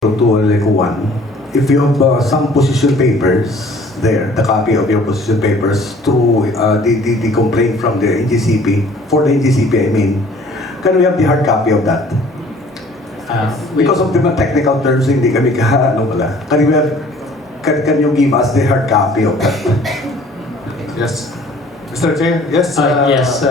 to like one, if you have some position papers there, the copy of your position papers through the complaint from the NGCP, for the NGCP I mean, can we have the hard copy of that? Because of the mga technical terms, hindi kami ano wala. Can you give us the hard copy of that? Yes. Mr. Chair, yes. Yes.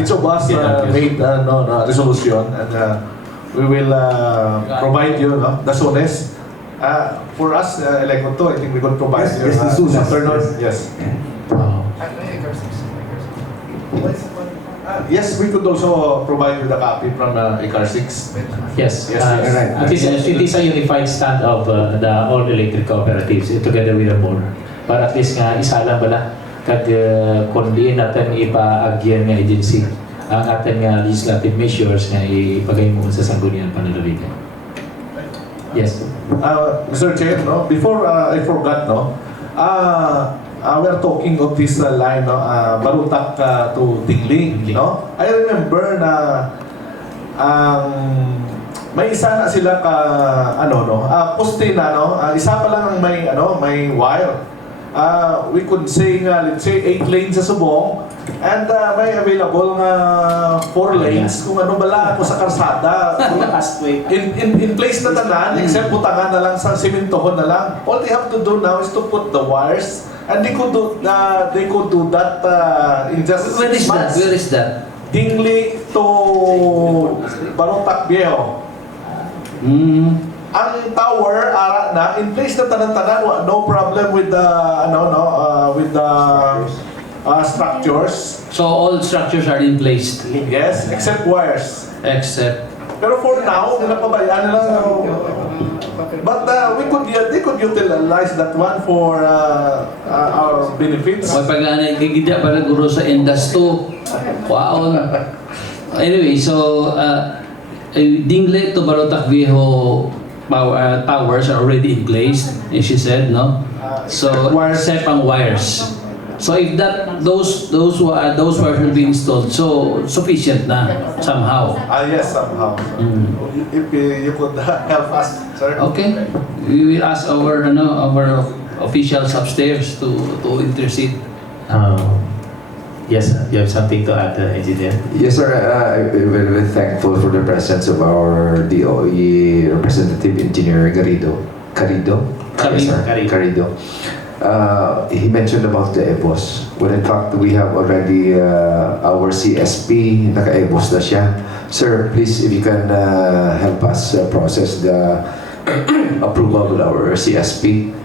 Each of us made resolution and we will provide you the soonest. For us, like to, I think we could provide Yes, you yes, the soonest. afternoon. Yes. Yes, we could also provide you the copy from ICAR 6. Yes. Yes, right. It is a unified stand of the all electric cooperatives together with the board. Para at least nga isa lang bala kag kundi natin ipaagyan nga agency ang ating nga legislative measures nga ipagaymo sa sanggunian pananaligan. Yes. Mr. Chair, before I forgot, we are talking of this line, Barutak to Tingling, I remember na may isa na sila poste na, isa pa lang ang may wire. We could say let's say 8 lanes sa Subong and may available nga 4 lanes kung ano bala ako sa karsada. in place na tanan, except butangan na lang sa simentohon na lang. All they have to do now is to put the wires and they could do that in just Where is 6 that? months. Where is that? Tingli to Barotac Viejo. Ang tower ara na in place na tanan-tanan, no problem with the structures. So all structures are in place. Yes, except wires. Except Pero for now, nila but they could utilize that one for our benefits. pag gigida para guro sa Indasto. Wow. Anyway, so Dingle to Barotac Viejo towers are already in place, as she said, no? So except ang wires. So if those wires will be installed, so sufficient na somehow. Yes, somehow. If you could help us, sir. Okay, we will ask our officials upstairs to intercede. Yes, you have something to add, Engineer? Yes, sir. I'm very thankful for the presence of our DOE representative engineer Garrido. Yes, sir. Garrido. He mentioned about the EBOS. When in fact we have already our CSP, naka-EBOS na siya. Sir, please, if you can help us process the approval of our CSP.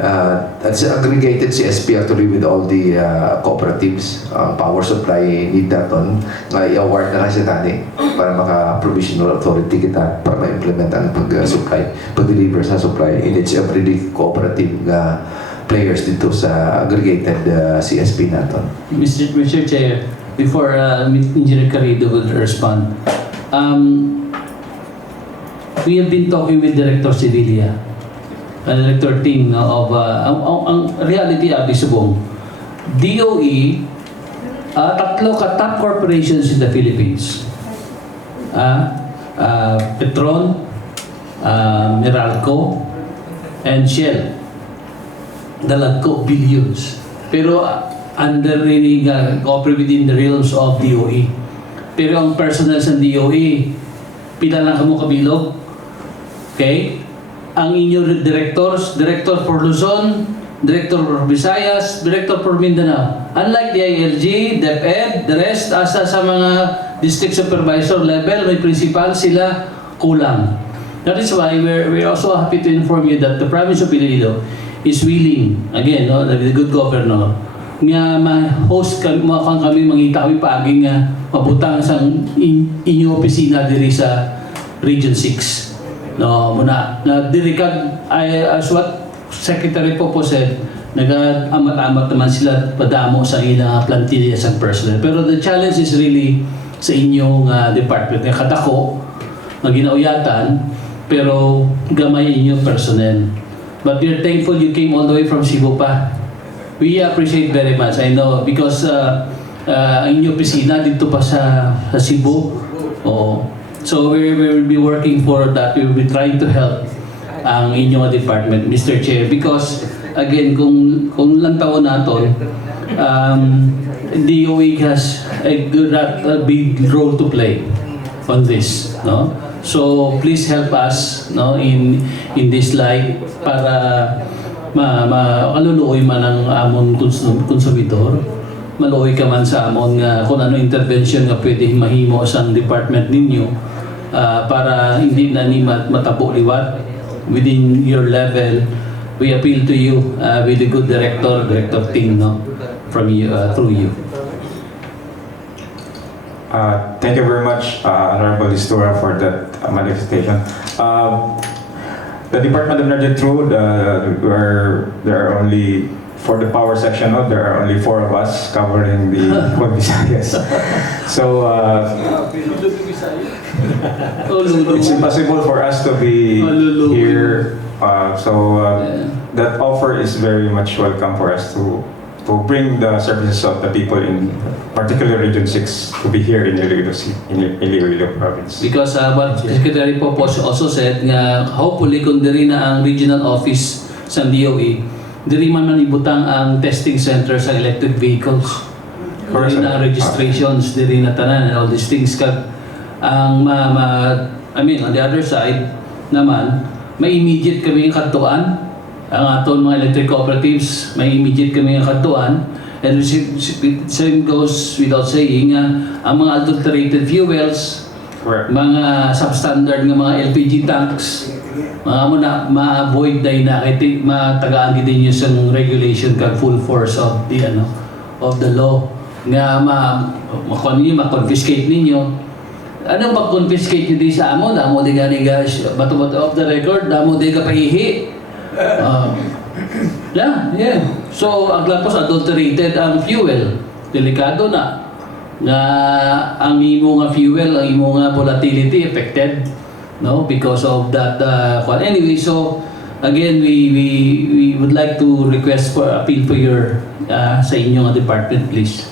That's aggregated CSP actually with all the cooperatives. Power supply need that on. I-award na lang siya tani para maka-provisional authority kita para ma-implement ang pag-supply, pag-deliver sa supply. And it's every cooperative players dito sa aggregated CSP natin. Mr. Chair, before Engineer Carrido will respond, we have been talking with Director Sevilla, Director Ting of ang reality abi Subong. DOE, tatlo ka top corporations in the Philippines. Petron, Meralco, and Shell. Dalagko billions. Pero under really operate within the realms of DOE. Pero ang personnel sa DOE, pila lang kamo kabilog. Okay? Ang inyong directors, Director for Luzon, Director for Visayas, Director for Mindanao. Unlike the ILG, DepEd, the rest, asa sa mga district supervisor level, may principal, sila kulang. That is why we're also happy to inform you that the province of Iloilo is willing, again, the good governor, nga ma-host kami mangita kami paagi nga mabutang sa inyong opisina diri sa Region 6. Muna na diri kag as what Secretary Popo said, nag-amat-amat naman sila padamo sa ilang plantilla sa personnel. Pero the challenge is really sa inyong department. Kadako na ginauyatan, pero gamay inyong personnel. But we're thankful you came all the way from Cebu pa. We appreciate very much. I know because ang inyong opisina dito pa sa Cebu. So we will be working for that. We will be trying to help ang inyong department, Mr. Chair, because again, kung lang taon naton, DOE has a big role to play on this, no? So please help us, no, in this light para maluluoy man ang amon konsumidor, maluoy ka man sa amon nga kung ano intervention nga pwede mahimo sa department ninyo para hindi na ni matabo liwat within your level. We appeal to you with the good director team, no, from you, through you. Thank you very much, Honorable Istura, for that manifestation. The Department of Energy, through there are only, for the power section, there are only 4 of us covering the whole Visayas. So it's impossible for us to be here. That offer is very much welcome for us to bring the services of the people in particular Region 6 to be here in Iloilo Province. Because what Secretary Popos also said nga hopefully kung diri na ang regional office sa DOE, diri man ibutang ang testing center sa electric vehicles. Diri na ang registrations, diri na tanan and all these things kag ang I mean on the other side naman may immediate kami katuan ang aton mga electric cooperatives, may immediate kami ang katuan. And same goes without saying, ang mga adulterated fuels, Correct. mga substandard nga mga LPG tanks, mga mo na ma-avoid dahil na kaya matagaan din nyo sa regulation kag full force of the law nga ma-confiscate ninyo. Ano mag-confiscate nyo din sa amo? Damo di gani guys, bato-bato off the record, damo di ka pahihi. Yeah. So, aglapos adulterated ang fuel. Delikado na. Nga ang imo nga fuel, ang imo nga volatility affected, no, because of that. Anyway, so again, we would like to request for appeal for your sa inyo nga department, please.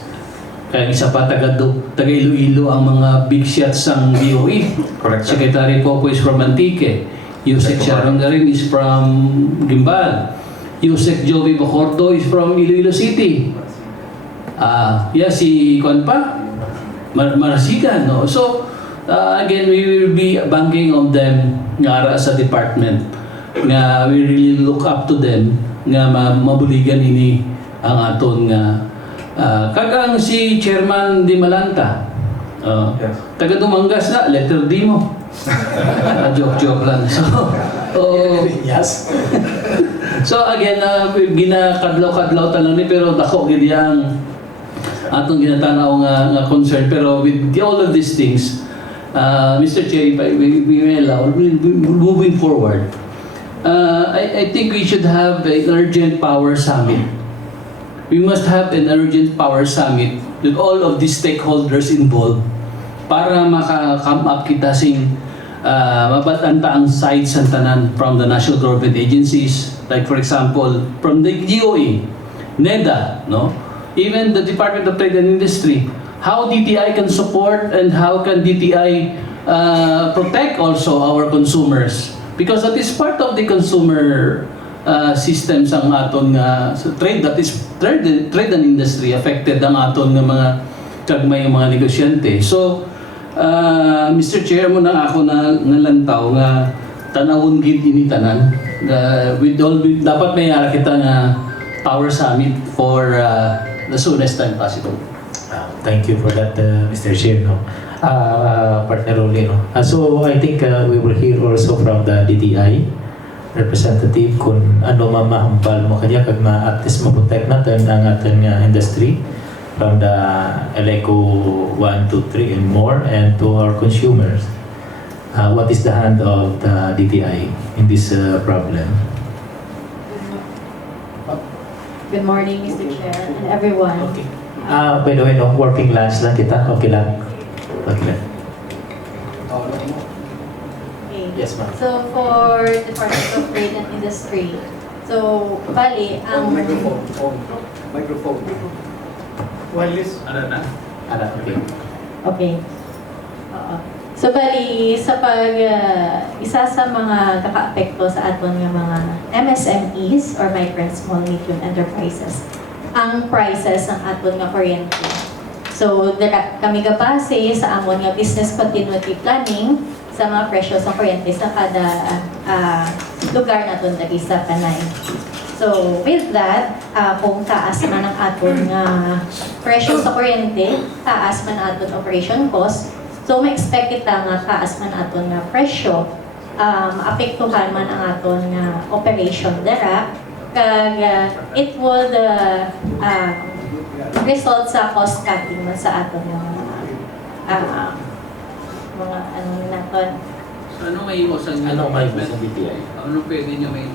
Kaya isa pa taga Iloilo ang mga big shots ng DOE. Correct. Secretary Popo is from Antique. Yusek Sharon Garin is from Gimbal. Yusek Joey Bacordo is from Iloilo City. Si Kwan pa, Marasigan. No? So, again, we will be banking on them nga sa department. Nga we really look up to them nga mabuligan ini ang aton nga kagang si Chairman Di Malanta. Yes. Taga Dumangas na, letter D mo. Joke lang. Yes. So again, ginakadlaw-kadlaw tanong ni pero dako gid yang atong ginatanaw nga concern, pero with all of these things, Mr. Chair, if we may allow, moving forward, I think we should have an urgent power summit. We must have an urgent power summit with all of the stakeholders involved para maka-come up kita sing mabatanta ang sides ng tanan from the national government agencies, like for example from the DOE, NEDA, no, even the Department of Trade and Industry, how DTI can support and how can DTI protect also our consumers, because that is part of the consumer systems ang aton nga trade, that is trade and industry affected ang aton nga mga kagmay mga negosyante. So Mr. Chair, mo na ako na lantaw nga tanawon gid ini tanan dapat may ara kita nga power summit for the soonest time possible. Thank you for that, Mr. Chair. No? Partner Rolly. No? So I think we will hear also from the DTI representative kung ano mamahambal mo kanya kag at least maprotect natin ang ating industry from the ELECO 1, 2, 3 and more, and to our consumers. What is the hand of the DTI in this problem? Good morning, Mr. Chair, and everyone. Okay. By the way, no, working lunch lang kita. Okay lang. Okay lang. Okay. Yes, ma'am. So, for Department of Trade and Industry, so, bali, ang... Microphone. Wireless. Ano na? Okay. Okay. So bali sa isa sa mga kaka-apekto sa aton nga mga MSMEs or micro and small medium enterprises ang prices ng aton nga kuryente. So kami gabase sa amon nga business continuity planning sa mga presyo sa kuryente sa kada lugar naton diri sa Panay. So with that, kung taas man ang aton nga presyo sa kuryente, taas man ang aton operation cost, so ma-expect kita nga taas man aton nga presyo, apektuhan man ang aton nga operation dara, kag it would result sa cost cutting man sa aton nga mga ano naton. Ano may iwasan nyo? Ano may iwasan DTI? Ano pwede nyo may...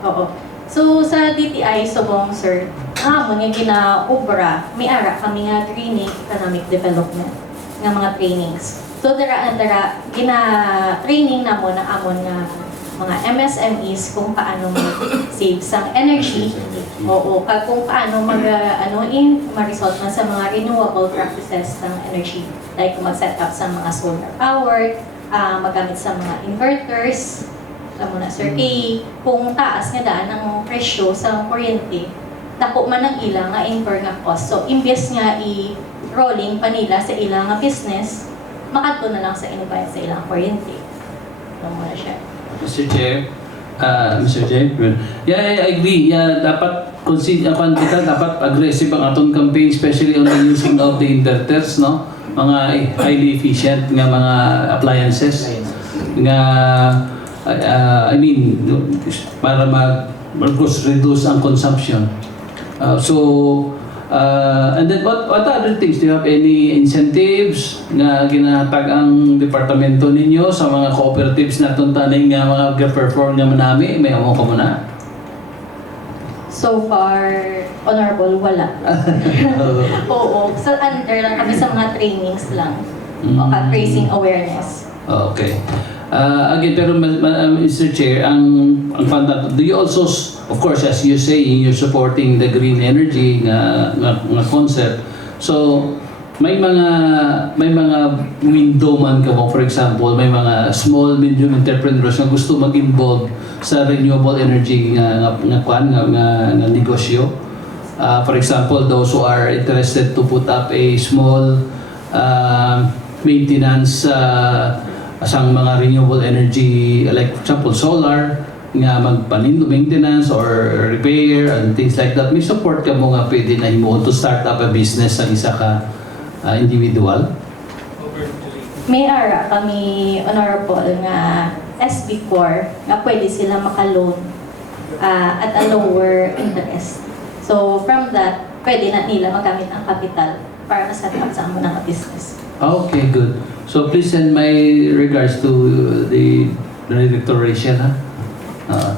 Oo. So sa DTI subong sir, mo nga ginaobra, may ara kami nga greening economic development nga mga trainings. So dara gina-training na mo na amon nga mga MSMEs kung paano mag-save sa energy. Oo, kag kung paano ma-result man sa mga renewable practices ng energy. Like mag-set up sa mga solar power, magamit sa mga inverters, sa muna sir, kung taas nga daan ang presyo sa kuryente, dako man ang ilang nga incur nga cost. So imbes nga rolling pa nila sa ilang nga business, makadto na lang sa inubayad sa ilang kuryente. So muna siya. Mr. Chair, yeah, I agree. Yeah, dapat dapat aggressive ang atong campaign, especially on the using of the inverters, no? Mga highly efficient nga mga appliances nga I mean para reduce ang consumption. And then what other things? Do you have any incentives na ginahatag ang departamento ninyo sa mga cooperatives na tuntaning nga mga perform nga manami? May amo ka muna? So far, honorable, wala. Oo. So under lang kami sa mga trainings lang. O raising awareness. Okay. Again, pero Mr. Chair, ang do you also, of course, as you're saying, you're supporting the green energy nga concept. So, may mga window man ka mo, for example, may mga small, medium entrepreneurs na gusto mag-involve sa renewable energy nga negosyo. For example, those who are interested to put up a small maintenance asang mga renewable energy, like for example solar nga magpanindo maintenance or repair and things like that, may support ka mo nga pwede na himo to start up a business sa isa ka individual. May ara kami honorable nga SB4 nga pwede sila maka-loan at a lower interest. So from that, pwede na nila magamit ang capital para ma-set up sa among mga business. Okay, good. So please send my regards to the Director Rachel, ha?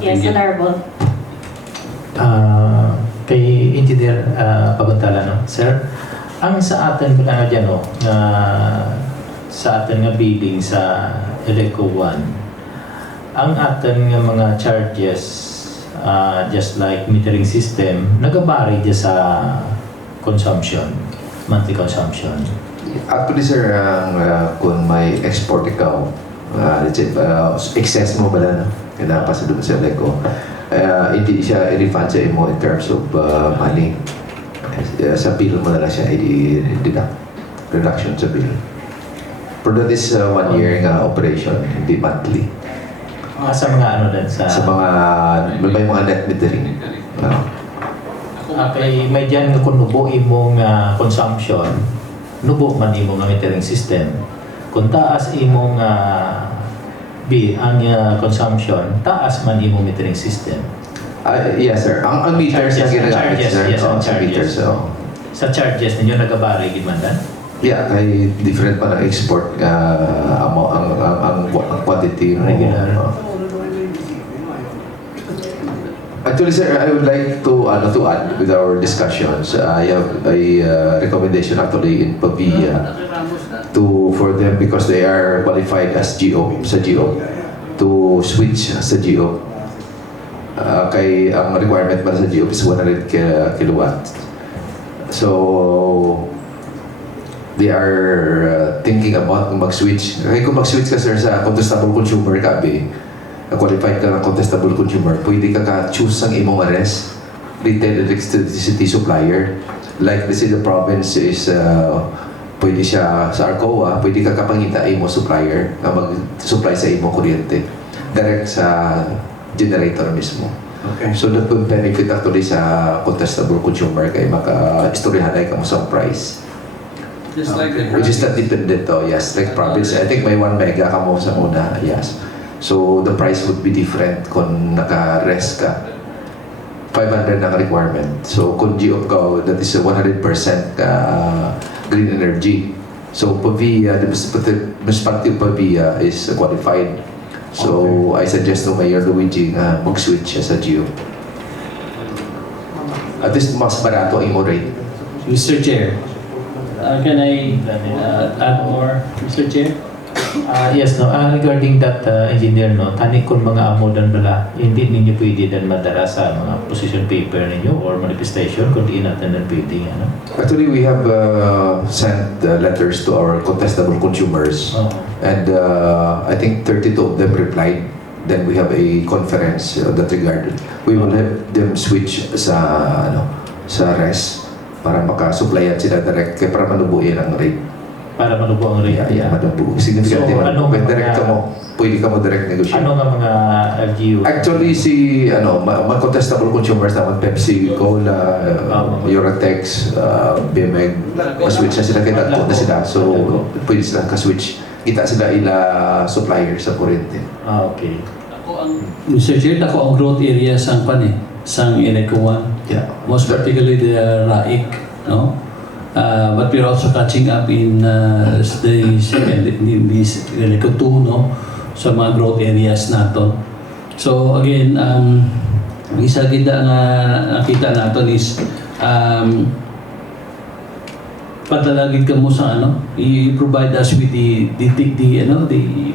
Yes, Thank you. honorable. Kay Engineer Pagantala, no? Sir, ang sa atin nga dyan, no, sa atin nga billing sa Eleco 1, ang atin nga mga charges, just like metering system, nagabari dyan sa consumption, monthly consumption. Actually, sir, kung may export ikaw, let's say, excess mo ba na, pinapasadong sa Eleco, hindi siya i-refund sa imo in terms of money. Sa bill mo na lang siya i-deduct. Reduction sa bill. For that is 1 year nga operation, hindi monthly. Sa mga ano din sa May mga net metering. kay may dyan nga kung nubo imong consumption, nubo man imong nga metering system. Kung taas imong ang consumption, taas man imong metering system. Yes, sir. Ang meters na ginagamit, sir. Yes, ang Sa meters, charges. Sa charges ninyo nagabari gid man dan? Yeah, kay different pa ng export ang quantity mo. Regular. Actually, sir, I would like to add with our discussions. I have a recommendation actually in Pavia for them because they are qualified as GO sa GO to switch sa GO. Kay ang requirement para sa GO is 100 kilowatt. So they are thinking about kung mag-switch. Kaya kung mag-switch ka sir sa contestable consumer ka, qualified ka ng contestable consumer, pwede ka ka-choose ang imong arrest, retail electricity supplier. Like let's say the province is, pwede siya sa ARCOA, pwede ka kapangita imo supplier na mag-supply sa imong kuryente direct sa generator mismo. Okay. So that would benefit actually sa contestable consumer kay maka-istoryahanay ka mo sa price. Just like the Which is not dependent to, yes. Like province, I think may 1 mega ka mo sa una, yes. So the price would be different kung naka-rest ka. 500 na requirement. So kung GOP ka, that is 100% green energy. So Pavia, the municipality of Pavia is qualified. So I suggest to Mayor Luigi na mag-switch siya sa GOP. At least mas barato ang imo rate. Mr. Chair, can I add more, Mr. Chair? Yes, no. Regarding that, engineer, no, tani kung mga amodan bala, hindi ninyo pwede dan madala sa mga position paper ninyo or manifestation kung di natin dan pwede, ano? Actually, we have sent letters to our contestable consumers. Oo. And I think 32 of them replied. Then we have a conference that regard. We will have them switch sa RES para makasuplayan sila direct kaya para manubuin ang rate. Para manubo ang rate. Yeah, manubo. Significant So, naman. ano Kung mga- direct ka mo, pwede ka mo direct negotiate. Ano nga mga LGU? Actually, mga contestable consumers naman, Pepsi, Cola, Eurotex, BMEG, ma-switch na sila, kaya tatlo na sila. So, pwede sila ka-switch. Kita sila ila supplier sa kuryente. Okay. Mr. Chair, ako ang growth area sang sang Eneco 1. Yeah. Most particularly the RAIC, no? But we're also catching up in this Eneco 2, no? Sa mga growth areas nato. So again, isa kita nga nakita natin is padalagin ka mo sa i-provide us with the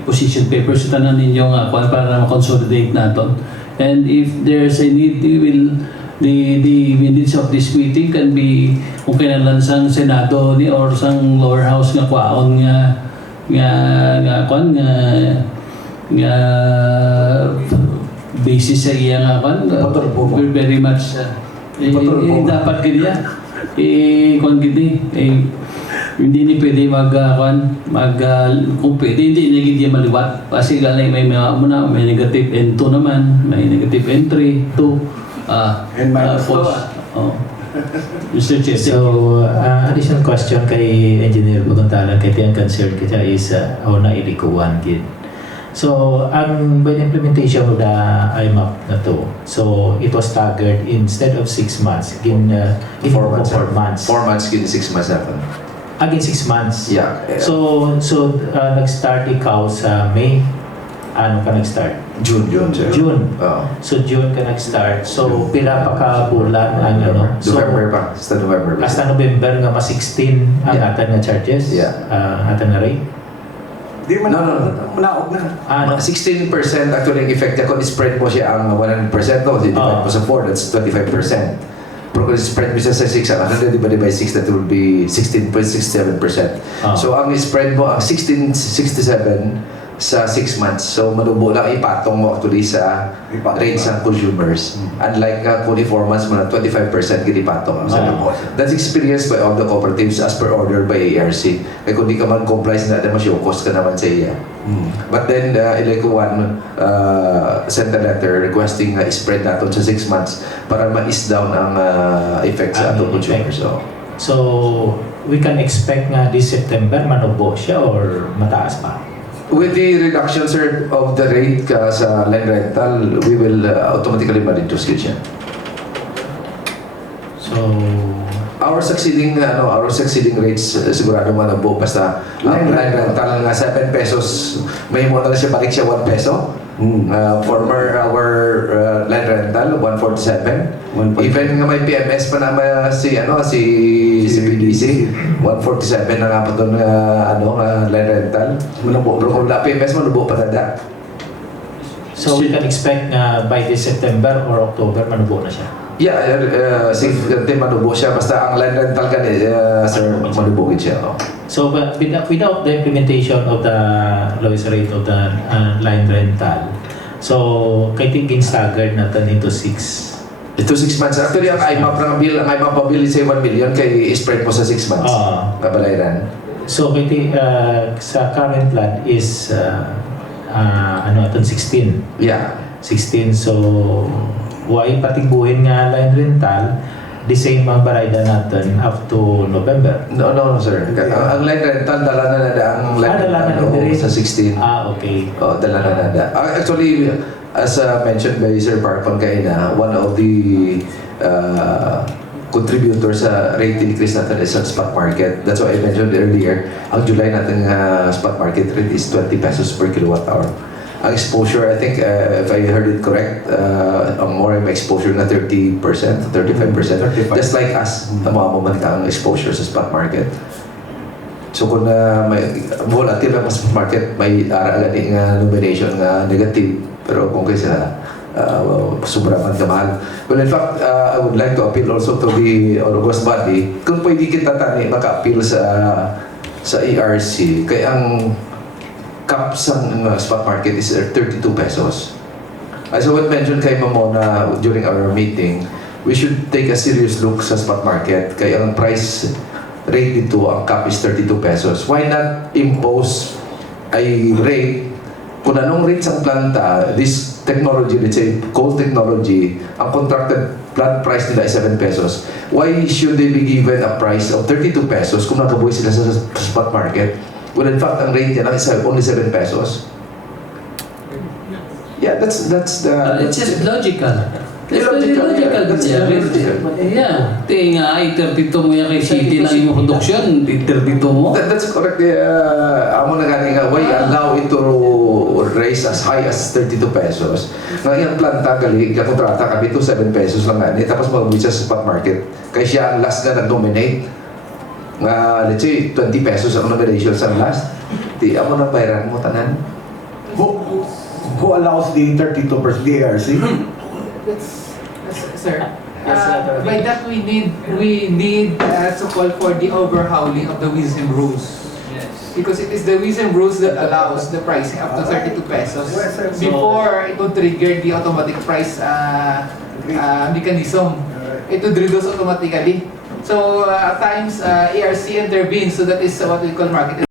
position papers tanan ninyo nga para ma-consolidate naton. And if there's a need, the minutes of this meeting can be kung kailangan sang Senado ni or sang lower house nga kwaon nga basis sa iya nga we're very much dapat kanya hindi ni pwede kung pwede hindi niya maliwat kasi galay may negative N2 naman, may negative N3, 2 And minus Mr. Chair. So, additional question kay Engineer Buguntalan kay tiyang concern kita is how na ilikuan gid. So, by the implementation of the IMAP na to, so it was staggered instead of 6 months, 4 months. 4 months, 6 months happen. Again, 6 months. Yeah. So nag-start ikaw sa May. Ano ka nag-start? June, sir. June. Oo. So June ka nag-start. So pila pa ka bulan ang So November pa. Basta November pa. hasta November nga ma-16 ang Yeah. atan nga charges. Yeah. Atan nga rate. Di man No. manaog na. Ano? 16% actually ang effect niya kung spread mo siya ang 100% to, divide mo sa 4, that's 25%. Pero kung spread mo siya sa 6, ang 100 divided by 6, that will be 16.67%. So ang spread mo, ang 1667 sa 6 months. So manubo lang ipatong mo actually sa rates ng consumers. Unlike kung 4 months mo na 25% ginipatong sa nubo. That's experienced by all the cooperatives as per order by ARC. Kaya kung di ka man comply na naman siya, cost ka naman sa iya. But then, Eneco 1 sent a letter requesting spread natin sa 6 months para ma-ease down ang effect sa atong consumers. So we can expect nga this September manubo siya or mataas pa? With the reduction, sir, of the rate sa land rental, we will automatically ma-reduce siya. So Our succeeding rates sigurado manubo basta ang land rental nga 7 pesos, may mo na siya balik siya 1 peso. Former our land rental 147. Even nga may PMS pa na si PDC 147 na nga pa doon land rental. Pero kung wala PMS manubo pa tada. we can expect na by this September or October manubo na siya. Yeah, safe manubo siya. Basta ang land rental ka sir, manubogin siya. Oh. So, but without the implementation of the lowest rate of the line rental, so kay tingin staggered natin into 6. Ito 6 months. Actually, ang IMAP bill is 1 million kay spread mo sa 6 months. Kabalayran. So, sa current plan is itong 16. Yeah. 16. So, why patigbuhin nga line rental, the same ang barayda natin up to November. No, sir. Ang land rental, dala na nada ang land dala na rental rin. sa 16. Okay. Oh, dala na nada. Actually, as mentioned by Sir Parpon kaina, one of the contributors sa rate increase natin is ang spot market. That's why I mentioned earlier, ang July natin spot market rate is 20 pesos per kilowatt hour. Ang exposure, I think, if I heard it correct, ang more may exposure na 30%, 35%. 35. Just like us, maman ka ang exposure sa spot market. So kung may volatile ang spot market, may agad nga nomination nga negative. Pero kung kaysa sobrang kamahal. Well, in fact, I would like to appeal also to the August body. Kung pwede kita tani maka-appeal sa ERC, kaya ang cap sa spot market is 32 pesos. As I would mention kay Mamona during our meeting, we should take a serious look sa spot market. Kaya ang price rate dito, ang cap is 32 pesos. Why not impose a rate? Kung anong rate sa planta, this technology, let's say coal technology, ang contracted plant price nila is 7 pesos. Why should they be given a price of 32 pesos kung nakabuhay sila sa spot market? Well, in fact, ang rate niya lang is only 7 pesos. Yeah, that's the... It's just logical. It's Illogical, logical. that's illogical. Yeah. Tinga ay 32 mo yan kay city na yung production. 32 mo. That's correct. Amo na gani nga, why allow it to raise as high as 32 pesos? Ngayon, planta gali, kakontrata kami to 7 pesos lang gani, tapos mag-uwi sa spot market. Kaya siya ang last na nag-nominate. Let's say, 20 pesos ang nomination sa last. Di, amo na bayaran mo, tanan. Who allows the 32% the ARC? Sir, by that we need to call for the overhauling of the WISM rules. Because it is the WISM rules that allows the pricing up to 32 pesos. Before it would trigger the automatic price mechanism, it would reduce automatically. So at times ARC intervenes, so that is what we call market